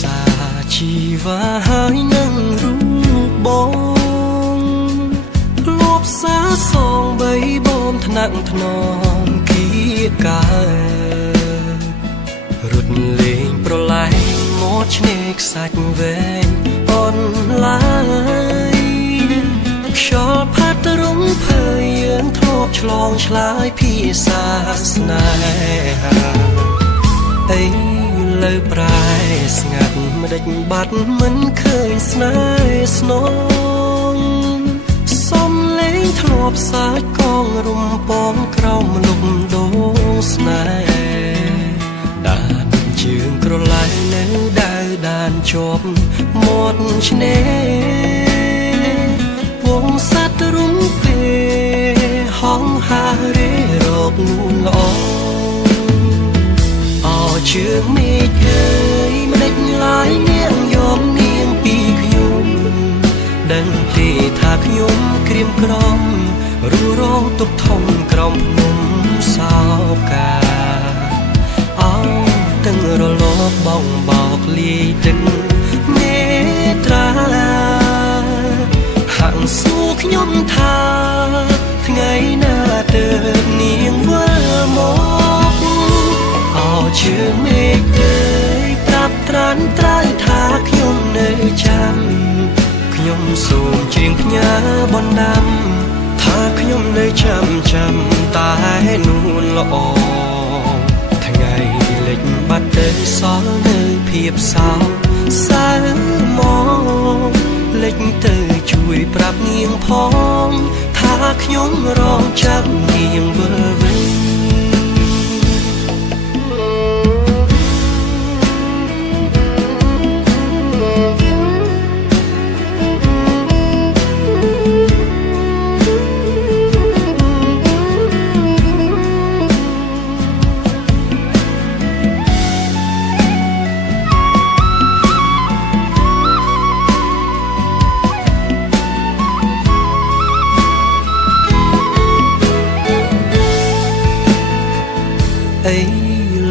សាជីវ៉ាហើយនឹងរូបបងលបសាសងបីបងថ្នាក់ថ្នមគៀការត់លេងប្រឡែងមកឆ្នេរខ្សាច់វែងអនឡាយខ្យល់ផាត់រំភើយយើងធ្លាប់ឆ្លងឆ្លើយភាសាស្នេហាអីលើប្រែស្ងាត់មិនដេចបាត់មិនឃើញស្នេហ៍ស្នងសំលេងធ្លាប់សាច់កងរំពងក្រោមលំដងស្នេហ៍ដានជើងក្រឡៃនៅដៅដានជាប់មាត់ឆ្នេរវងសត្វរំពេហងហារេរកនួនល្អជើងមេឃអើយមិនដេចឡាយនាងយកនាងពីខ្ញុំដឹងទេថាខ្ញុំក្រៀមក្រំរួរងទុកធំក្រំភ្នំសោកាអោទាំងរលកបងបោកលាយទឹកមេត្រាហាក់សួរខ្ញុំថាថ្ងៃណាទើបនាងវិលមកជើងមេឃអើយប្រាប់ត្រានត្រើយថាខ្ញុំនៅចាំខ្ញុំសូមច្រៀងផ្ញើបណ្ដាំថាខ្ញុំនៅចាំតែនួនល្អថ្ងៃលិចបាត់ទៅសល់នៅភាពសោកសៅមកលិចទៅជួយប្រាប់នាងផងថាខ្ញុំរងចាំនាងវិលវិញអី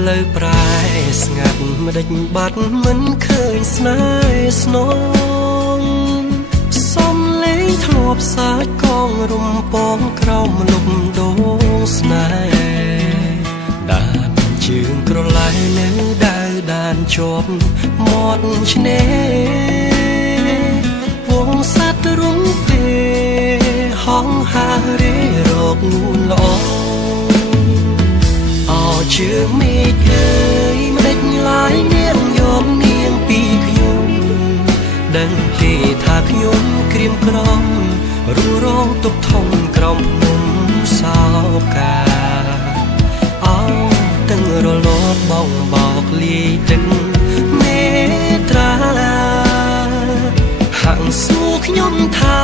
លើប្រែស្ងាត់មិនដេចបាត់មិនឃើញស្នេហ៍ស្នងសំលេងធ្លាប់សាច់កងរំពងក្រោមលំដងស្នេហ៍ដានជើងក្រឡៃនៅដៅដានជាប់មាត់ឆ្នេរវងសត្វរំពេហងហារេរកនួនល្អជើងមេឃអើយមិនដេចឡាយនាងយកនាងពីខ្ញុំដឹងទេថាខ្ញុំក្រៀមក្រំរួរងទុកធំក្រំភ្នំសោកាអោទាំងរលកបងបោកលាយទឹកមេត្រាហាក់សួរខ្ញុំថា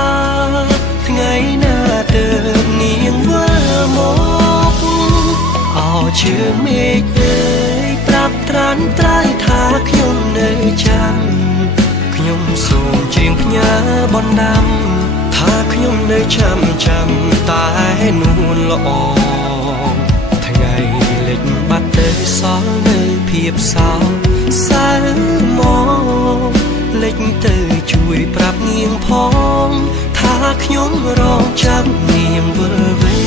ថ្ងៃណាទើបនាងវិលមកជើងមេឃអើយប្រាប់ត្រានត្រើយថាខ្ញុំនៅចាំខ្ញុំសូមច្រៀងផ្ញើបណ្ដាំថាខ្ញុំនៅចាំតែនួនល្អថ្ងៃលិចបាត់ទៅសល់នៅភាពសោកសៅមកលិចទៅជួយប្រាប់នាងផងថាខ្ញុំរងចាំនាងវិលវិញ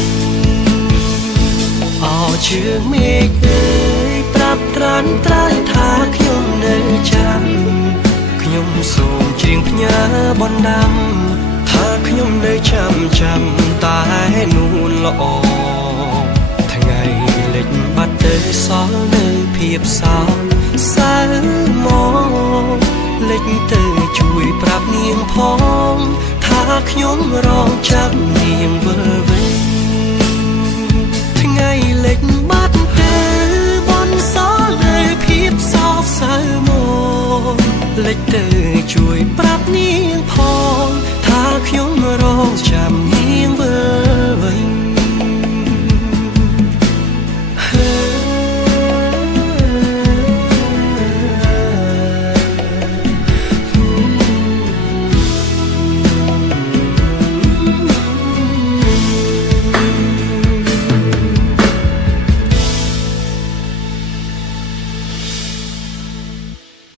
ជើងមេឃអើយប្រាប់ត្រានត្រើយថាខ្ញុំនៅចាំខ្ញុំសូមច្រៀងផ្ញើបណ្ដាំថាខ្ញុំនៅចាំតែនួនល្អថ្ងៃលិចបាត់ទៅសល់នៅភាពសោកសៅមកលិចទៅជួយប្រាប់នាងផងថាខ្ញុំរងចាំនាងវិលវិញថ្ងៃលិចបាត់ទៅបនសល់នៅភាពសោកសៅមកលិចទៅ